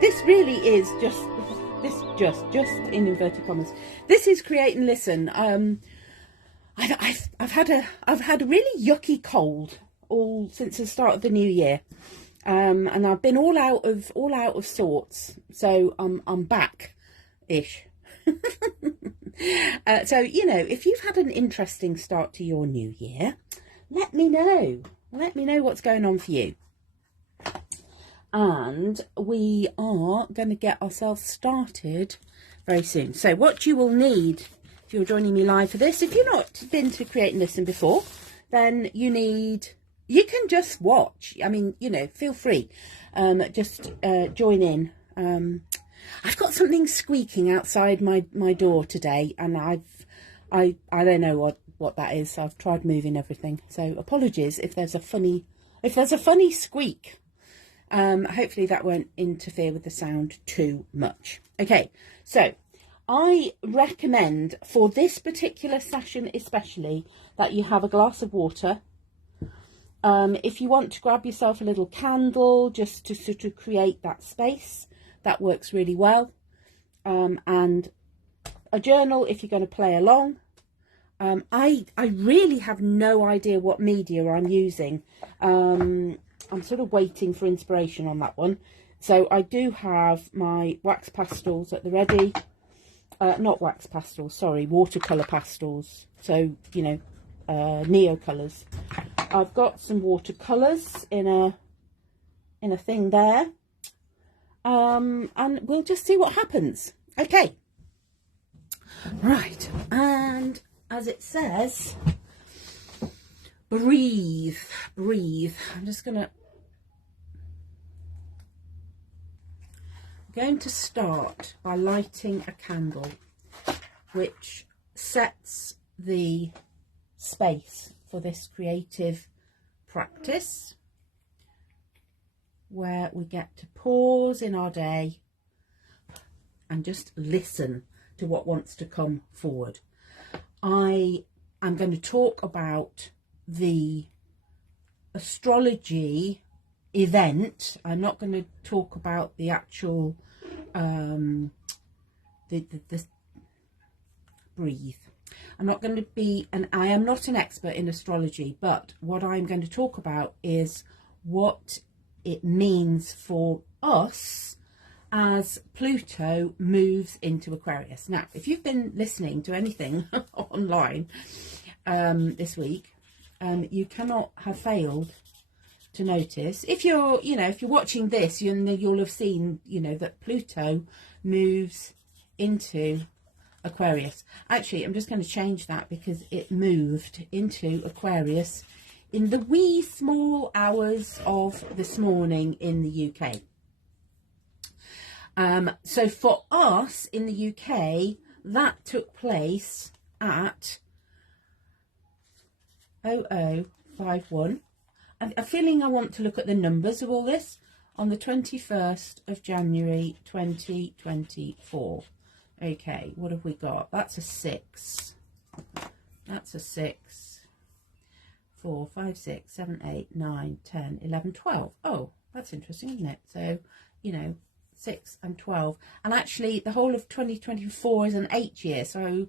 this really is just in inverted commas. This is Create and Listen. I've had a really yucky cold all since the start of the new year, and I've been all out of sorts. So I'm back-ish. So if you've had an interesting start to your new year, let me know. Let me know what's going on for you. And we are going to get ourselves started very soon. So what you will need, if you're joining me live for this, if you've not been to Create and Listen before, then you can just watch. I mean, feel free, just join in. I've got something squeaking outside my door today, and I don't know what that is. I've tried moving everything, so apologies if there's a funny squeak. Hopefully that won't interfere with the sound too much. Okay, so I recommend for this particular session especially that you have a glass of water. If you want to grab yourself a little candle just to sort of create that space, that works really well. And a journal if you're going to play along. I really have no idea what media I'm using. I'm sort of waiting for inspiration on that one. So I do have my wax pastels at the ready. Not wax pastels, sorry, watercolour pastels. So, neo colours. I've got some watercolours in a thing there. And we'll just see what happens. Okay. Right. And as it says, breathe. I'm just going to start by lighting a candle, which sets the space for this creative practice, where we get to pause in our day and just listen to what wants to come forward. I am going to talk about the astrology event. I'm not going to talk about the actual the breathe. I'm not going to be, and I am not an expert in astrology, but what I'm going to talk about is what it means for us as Pluto moves into Aquarius. Now, if you've been listening to anything online this week, you cannot have failed to notice, if you're watching this, you'll have seen, that Pluto moves into Aquarius. Actually, I'm just going to change that because it moved into Aquarius in the wee small hours of this morning in the UK. So for us in the UK, that took place at 0051. I'm feeling I want to look at the numbers of all this on the 21st of January 2024. Okay, what have we got? That's a 6. That's a 6. 4, 5, 6, 7, 8, 9, 10, 11, 12. Oh, that's interesting, isn't it? So, 6 and 12. And actually, the whole of 2024 is an 8 year. So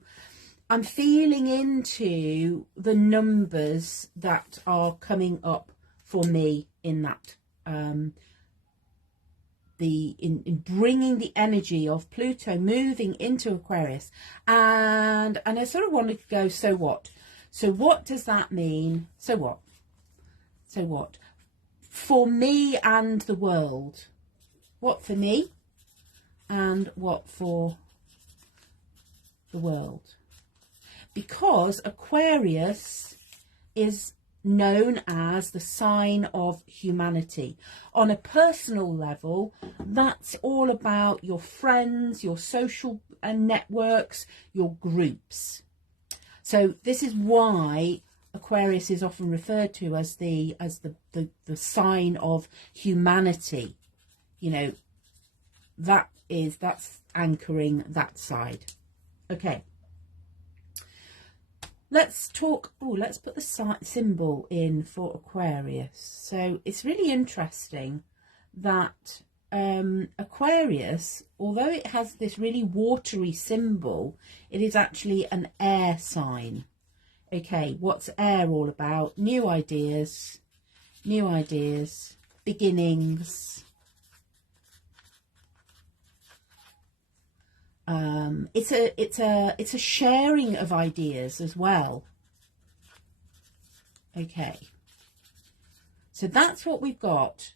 I'm feeling into the numbers that are coming up for me in that. In bringing the energy of Pluto moving into Aquarius, and I sort of wanted to go, so what? So what does that mean? So what? So what? For me and the world. What for me and what for the world? Because Aquarius is known as the sign of humanity. On a personal level, that's all about your friends, your social networks, your groups. So this is why Aquarius is often referred to as the sign of humanity. That's anchoring that side. Okay. Let's talk, let's put the symbol in for Aquarius. So it's really interesting that Aquarius, although it has this really watery symbol, it is actually an air sign. Okay, what's air all about? New ideas, beginnings. It's a sharing of ideas as well. Okay, so that's what we've got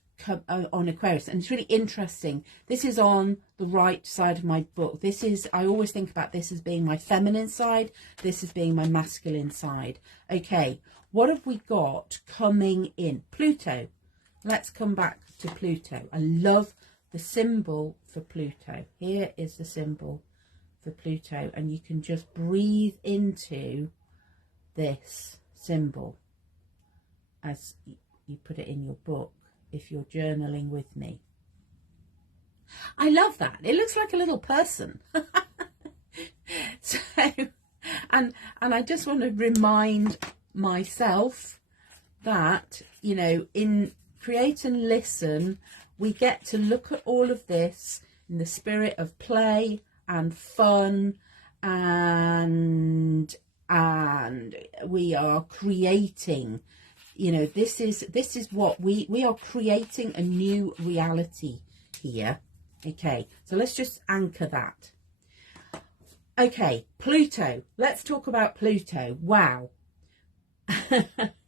on Aquarius, and it's really interesting. This is on the right side of my book. This is, I always think about this as being my feminine side, this as being my masculine side. Okay, what have we got coming in? Pluto. Let's come back to Pluto. I love the symbol for Pluto. Here is the symbol for Pluto, and you can just breathe into this symbol as you put it in your book if you're journaling with me. I love that. It looks like a little person. So, and I just want to remind myself that, you know, in Create and Listen, we get to look at all of this in the spirit of play and fun, and we are creating, you know, this is what we are creating, a new reality here. Okay, so let's just anchor that. Okay, Pluto. Let's talk about Pluto. Wow.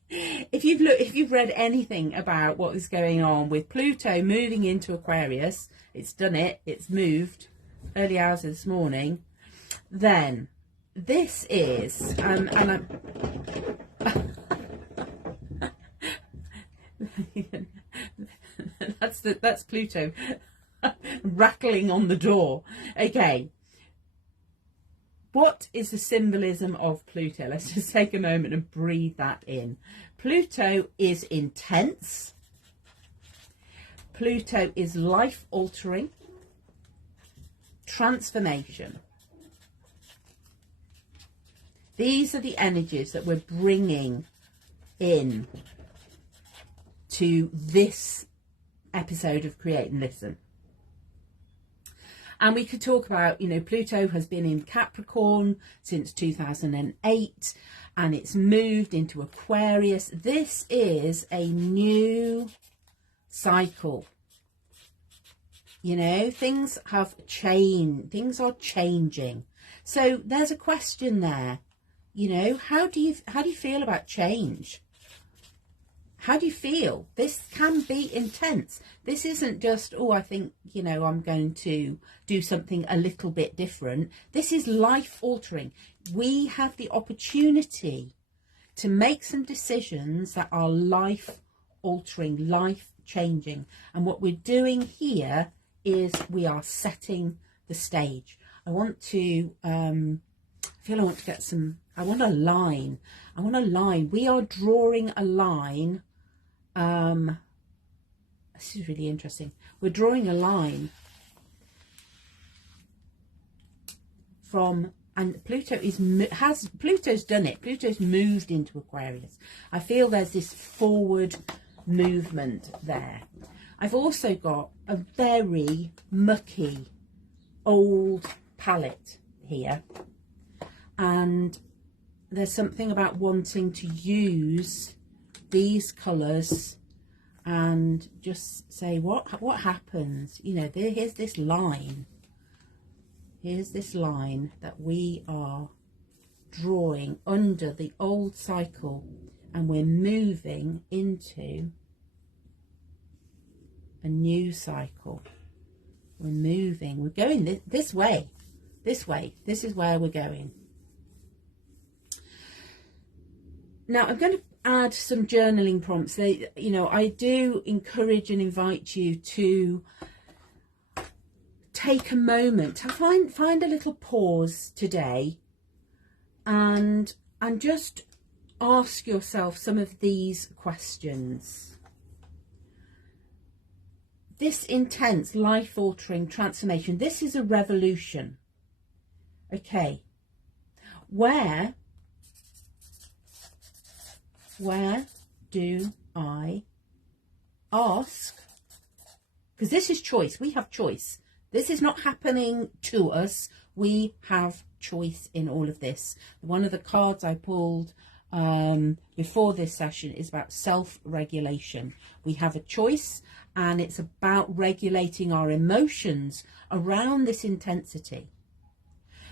If you've read anything about what is going on with Pluto moving into Aquarius, it's done it. It's moved early hours of this morning. Then this is that's Pluto rattling on the door. Okay, what is the symbolism of Pluto? Let's just take a moment and breathe that in. Pluto is intense. Pluto is life altering, transformation. These are the energies that we're bringing in to this episode of Create and Listen. And we could talk about, you know, Pluto has been in Capricorn since 2008 and it's moved into Aquarius. This is a new cycle. You know, things have changed. Things are changing. So there's a question there. You know, how do you feel about change? How do you feel? This can be intense. This isn't just, oh, I think, you know, I'm going to do something a little bit different. This is life altering. We have the opportunity to make some decisions that are life altering, life changing. And what we're doing here is we are setting the stage. I want to, I want to get some, I want a line. We are drawing a line. This is really interesting. We're drawing a line from, and Pluto's done it. Pluto's moved into Aquarius. I feel there's this forward movement there. I've also got a very mucky old palette here, and there's something about wanting to use these colours and just say what happens. You know, here's this line that we are drawing under the old cycle, and we're moving into a new cycle. We're going this way. This is where we're going. Now I'm going to add some journaling prompts. You know, I do encourage and invite you to take a moment to find a little pause today and just ask yourself some of these questions. This intense life-altering transformation, this is a revolution. Okay, where do I ask because this is choice. We have choice. This is not happening to us. We have choice in all of this. One of the cards I pulled before this session is about self-regulation. We have a choice, and it's about regulating our emotions around this intensity.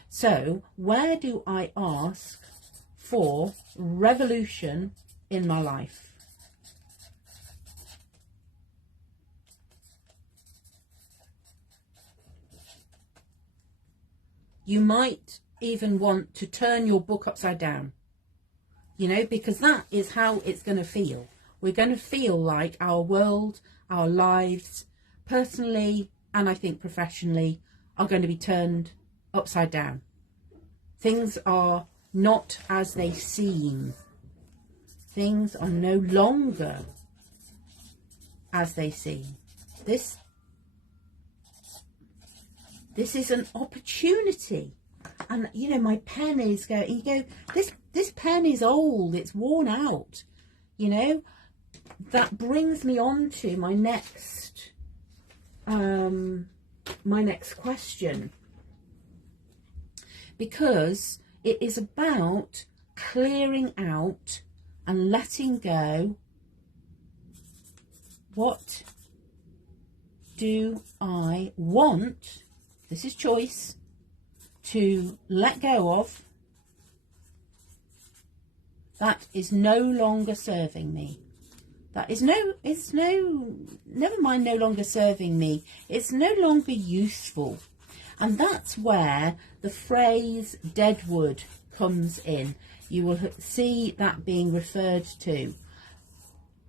So where do I ask for revolution in my life? You might even want to turn your book upside down, you know, because that is how it's going to feel. We're going to feel like our world, our lives, personally, and I think professionally, are going to be turned upside down. Things are not as they seem. Things are no longer as they seem. This is an opportunity. And, you know, my pen is going, you go, this pen is old, it's worn out, you know. That brings me on to my next question. Because it is about clearing out and letting go. What do I want? This is choice. To let go of that is no longer serving me. That is never mind no longer serving me. It's no longer useful. And that's where the phrase deadwood comes in. You will see that being referred to.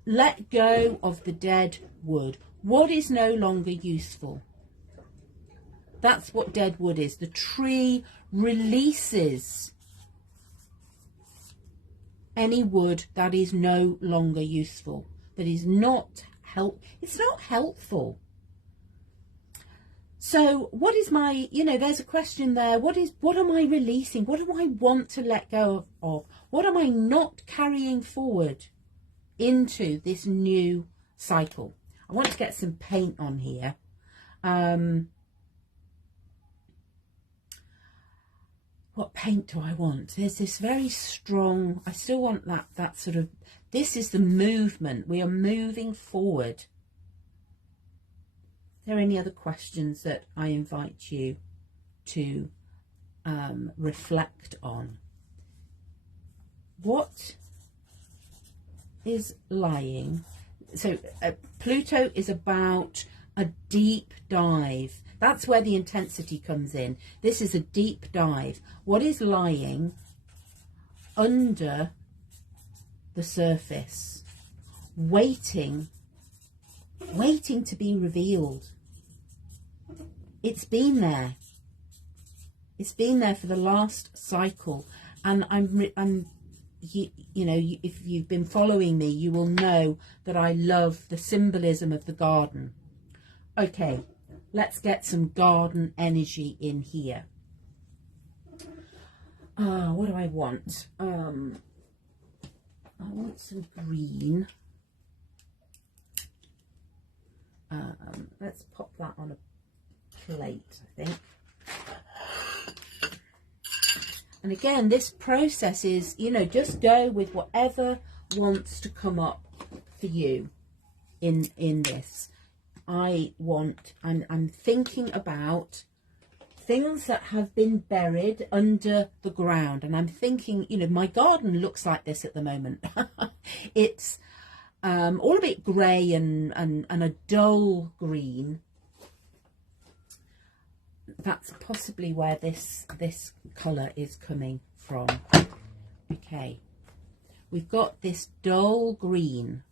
Let go of the dead wood. What is no longer useful? That's what deadwood is. The tree releases any wood that is no longer useful, that is not it's not helpful. So what is my, you know, there's a question there. What am I releasing? What do I want to let go of? What am I not carrying forward into this new cycle? I want to get some paint on here. What paint do I want? There's this very strong, I still want that sort of, this is the movement. We are moving forward. Are there any other questions that I invite you to reflect on? What is lying? So Pluto is about a deep dive. That's where the intensity comes in. This is a deep dive. What is lying under the surface, waiting to be revealed? It's been there. It's been there for the last cycle, and you know, if you've been following me, you will know that I love the symbolism of the garden. Okay, let's get some garden energy in here. What do I want? I want some green. Let's pop that on a plate, I think. And again, this process is, you know, just go with whatever wants to come up for you in this. I'm thinking about things that have been buried under the ground, and I'm thinking, you know, my garden looks like this at the moment. It's all a bit grey and a dull green. That's possibly where this colour is coming from. Okay, we've got this dull green.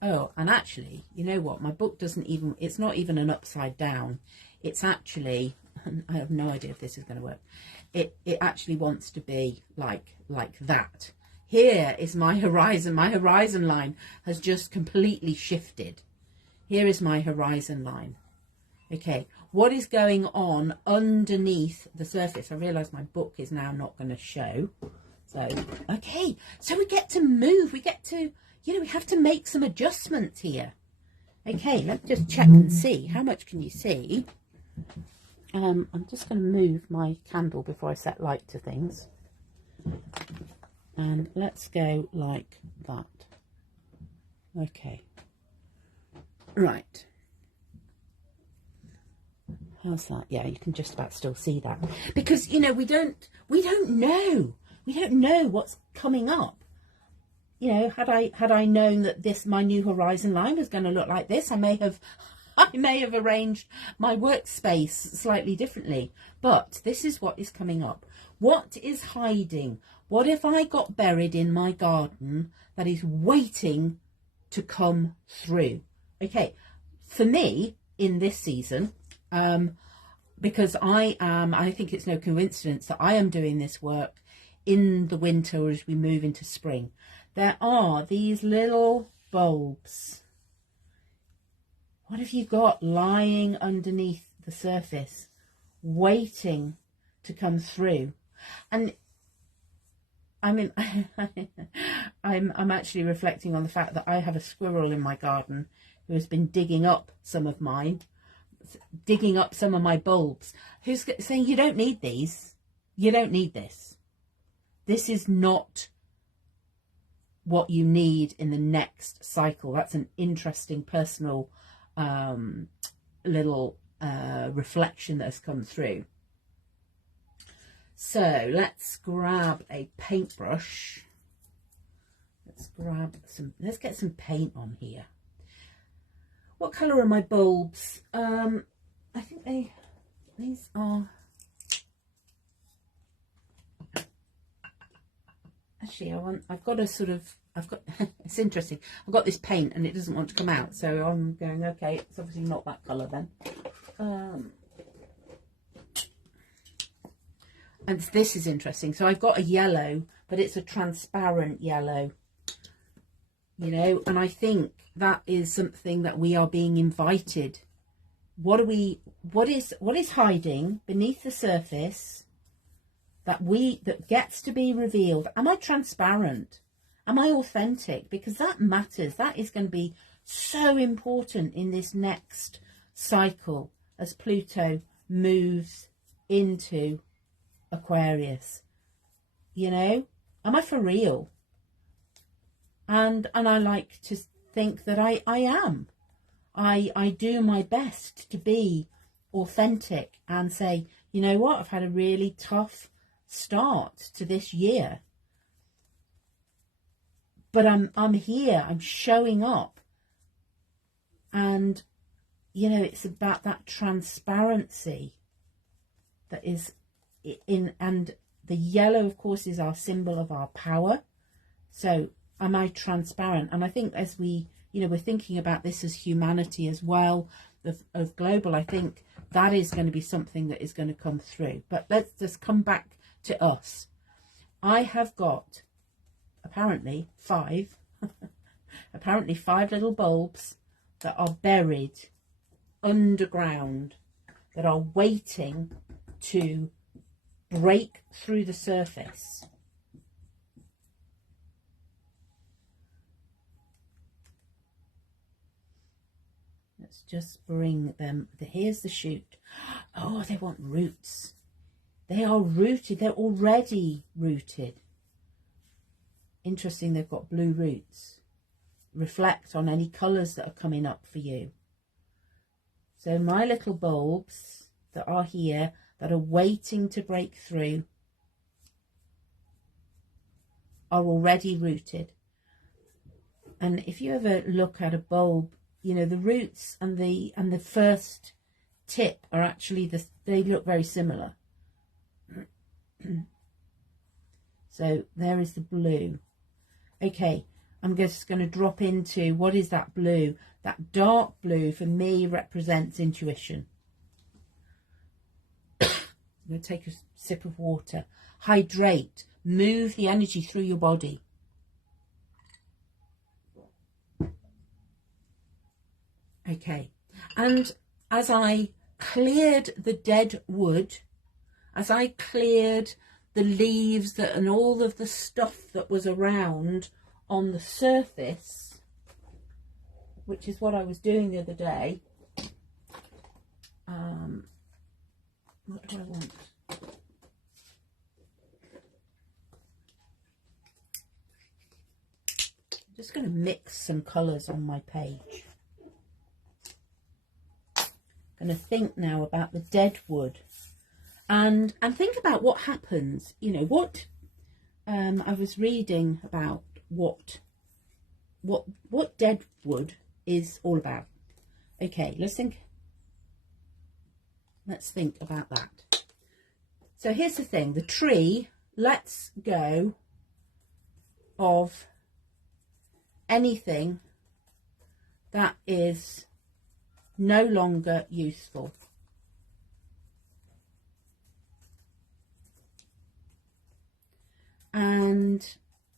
Oh, and actually, you know what? My book doesn't even, it's not even an upside down. It's actually, I have no idea if this is going to work. It actually wants to be like that. Here is my horizon. My horizon line has just completely shifted. Here is my horizon line. Okay, what is going on underneath the surface? I realise my book is now not going to show. So, okay, so we get to move. We get to, you know, we have to make some adjustments here. Okay, let's just check and see. How much can you see? I'm just going to move my candle before I set light to things. And let's go like that. Okay. Right. How's that? Yeah, you can just about still see that. Because, you know, we don't know. We don't know what's coming up. You know, had I known that my new horizon line was going to look like this, I may have arranged my workspace slightly differently. But this is what is coming up. What is hiding? What if I got buried in my garden that is waiting to come through? Okay, for me in this season, because I think it's no coincidence that I am doing this work in the winter as we move into spring. There are these little bulbs. What have you got lying underneath the surface, waiting to come through? And I mean, I'm actually reflecting on the fact that I have a squirrel in my garden who has been digging up some of my bulbs, who's saying, you don't need these, you don't need this. This is not what you need in the next cycle. That's an interesting personal little reflection that has come through. So let's grab a paintbrush. Let's get some paint on here. What colour are my bulbs? I think these are, actually it's interesting. I've got this paint and it doesn't want to come out. So I'm going, okay, it's obviously not that colour then. And this is interesting. So I've got a yellow, but it's a transparent yellow, you know, and I think that is something that we are being invited. What is hiding beneath the surface that gets to be revealed? Am I transparent? Am I authentic? Because that matters. That is going to be so important in this next cycle as Pluto moves into Aquarius. You know, am I for real? And I like to think that I am. I do my best to be authentic and say, you know what, I've had a really tough start to this year, but I'm here, I'm showing up. And you know, it's about that transparency that is in, and the yellow of course is our symbol of our power. So am I transparent? And I think as we, you know, we're thinking about this as humanity as well, of global, I think that is going to be something that is going to come through. But let's just come back to us. I have got apparently five little bulbs that are buried underground, that are waiting to break through the surface. Let's just bring them. Here's the shoot. Oh, they want roots. They are rooted. They're already rooted. Interesting, they've got blue roots. Reflect on any colours that are coming up for you. So my little bulbs that are here, that are waiting to break through, are already rooted. And if you ever look at a bulb, you know, the roots and the first tip are actually they look very similar. So there is the blue. Okay, I'm just going to drop into, what is that blue? That dark blue for me represents intuition. I'm going to take a sip of water. Hydrate. Move the energy through your body. Okay, and as I cleared the dead wood, as I cleared the leaves and all of the stuff that was around on the surface, which is what I was doing the other day. What do I want? I'm just going to mix some colours on my page. I'm going to think now about the deadwood and think about what happens. You know, what I was reading about what deadwood is all about. Okay, let's think about that. So here's the thing, the tree lets go of anything that is no longer useful. And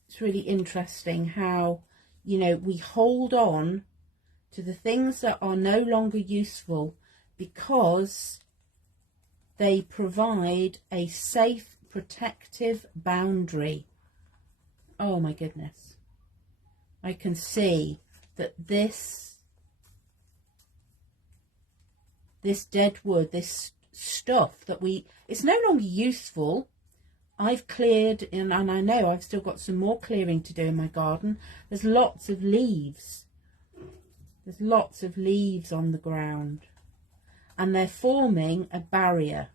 it's really interesting how, you know, we hold on to the things that are no longer useful because they provide a safe, protective boundary. Oh my goodness. I can see that this deadwood, this stuff that it's no longer useful. I've cleared, and I know I've still got some more clearing to do in my garden. There's lots of leaves. There's lots of leaves on the ground. And they're forming a barrier.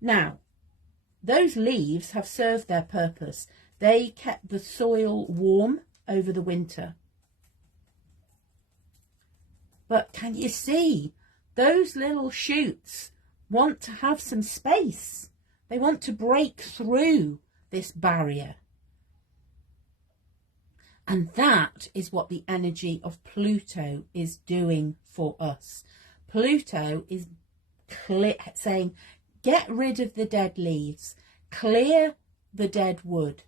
Now, those leaves have served their purpose. They kept the soil warm over the winter. But can you see, those little shoots want to have some space. They want to break through this barrier. And that is what the energy of Pluto is doing for us. Pluto is saying, get rid of the dead leaves, clear the dead wood.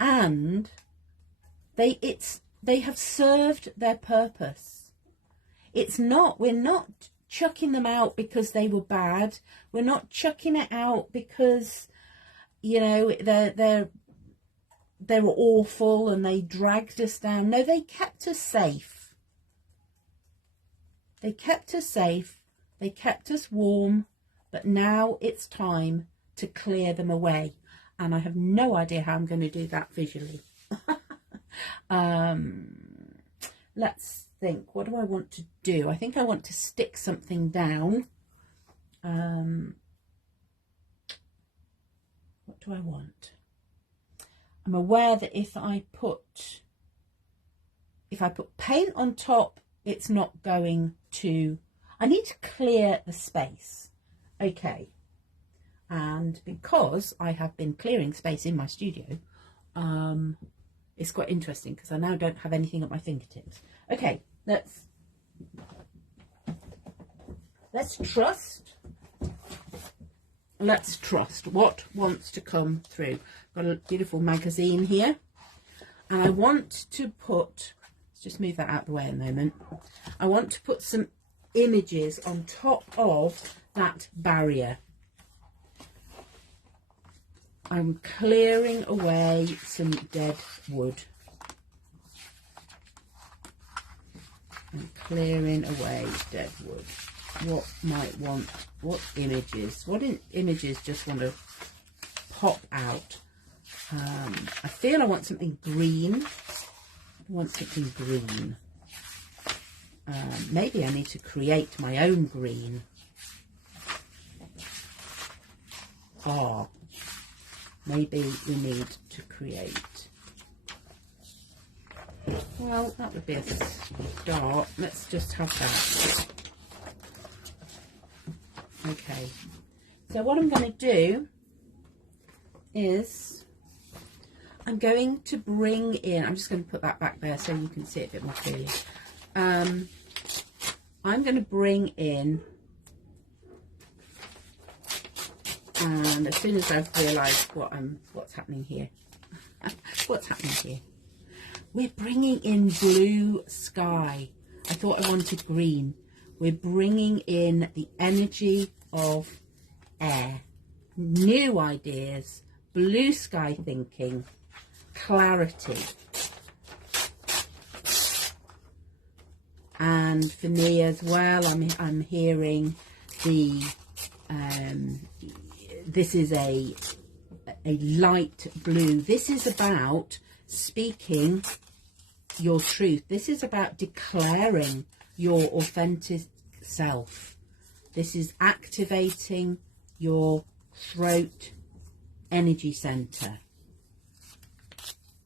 And they have served their purpose. We're not chucking them out because they were bad. We're not chucking it out because, you know, they were awful and they dragged us down. No, they kept us safe. They kept us safe. They kept us warm. But now it's time to clear them away. And I have no idea how I'm going to do that visually. Let's think. What do I want to do? I think I want to stick something down. What do I want? I'm aware that if I put paint on top, it's not going to... I need to clear the space. Okay. And because I have been clearing space in my studio, it's quite interesting because I now don't have anything at my fingertips. Okay, let's trust. Let's trust what wants to come through. Got a beautiful magazine here, and I want to put, let's just move that out of the way a moment. I want to put some images on top of that barrier. I'm clearing away some dead wood. I'm clearing away dead wood. What images? What images just want to pop out? I feel I want something green. Maybe I need to create my own green. Maybe we need to create... Well, that would be a start. Let's just have that. Okay. So what I'm going to do is I'm going to bring in... I'm just going to put that back there so you can see it a bit more clearly. I'm going to bring in... And as soon as I've realised what's happening here, we're bringing in blue sky. I thought I wanted green. We're bringing in the energy of air, new ideas, blue sky thinking, clarity. And for me as well, I'm hearing the this is a light blue. This is about speaking your truth. This is about declaring your authentic self. This is activating your throat energy center.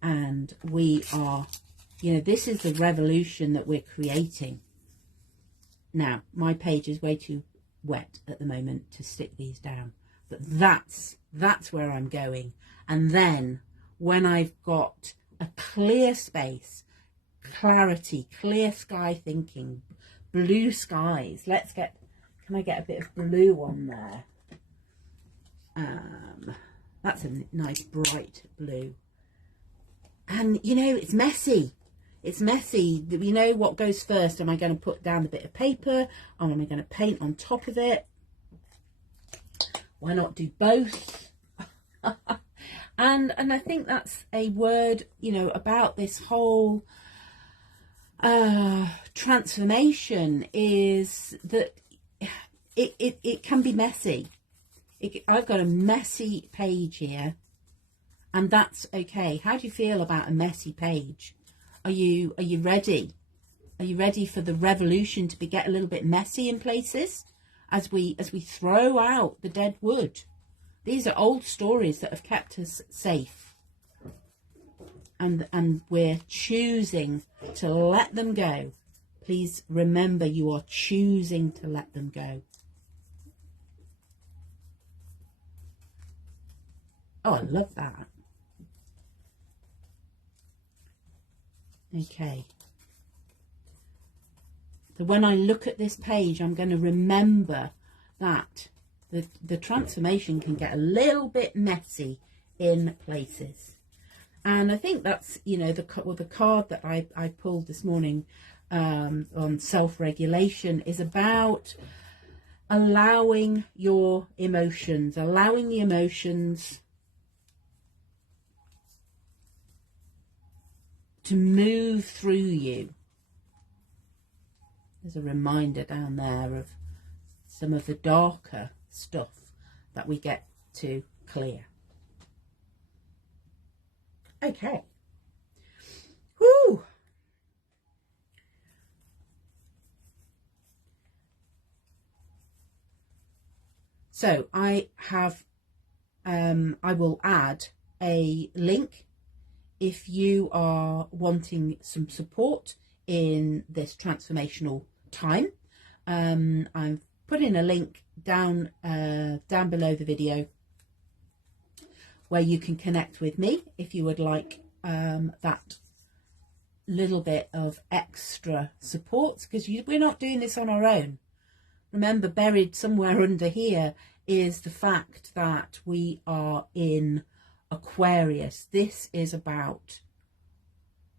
And we are, you know, this is the revolution that we're creating. Now, my page is way too wet at the moment to stick these down, but that's where I'm going. And then when I've got a clear space, clarity, clear sky thinking, blue skies, can I get a bit of blue on there? That's a nice bright blue. And you know, it's messy. It's messy. You know what goes first? Am I going to put down a bit of paper, or am I going to paint on top of it? Why not do both? and I think that's a word, you know, about this whole transformation, is that it can be messy. I've got a messy page here, and that's okay. How do you feel about a messy page? Are you ready? Are you ready for the revolution to get a little bit messy in places as we throw out the dead wood? These are old stories that have kept us safe, and we're choosing to let them go. Please remember, you are choosing to let them go. Oh, I love that. Okay. So when I look at this page, I'm going to remember that the transformation can get a little bit messy in places. And I think that's, you know, the card that I pulled this morning on self-regulation is about allowing your emotions, allowing the emotions to move through you. There's a reminder down there of some of the darker stuff that we get to clear. Okay. Whoo! So I have, I will add a link if you are wanting some support in this transformational time. I've put in a link down below the video where you can connect with me if you would like that little bit of extra support, because we're not doing this on our own. Remember, buried somewhere under here is the fact that we are in Aquarius. This is about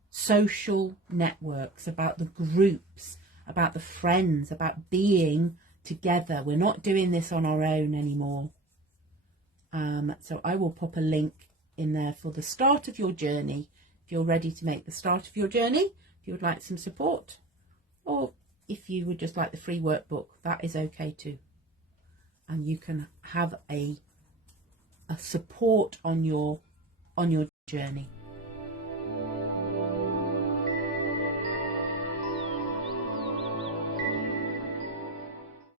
social networks, about the groups, about the friends, about being together. We're not doing this on our own anymore. So I will pop a link in there for the start of your journey. If you're ready to make the start of your journey, if you would like some support, or if you would just like the free workbook, that is okay too. And you can have a support on your journey.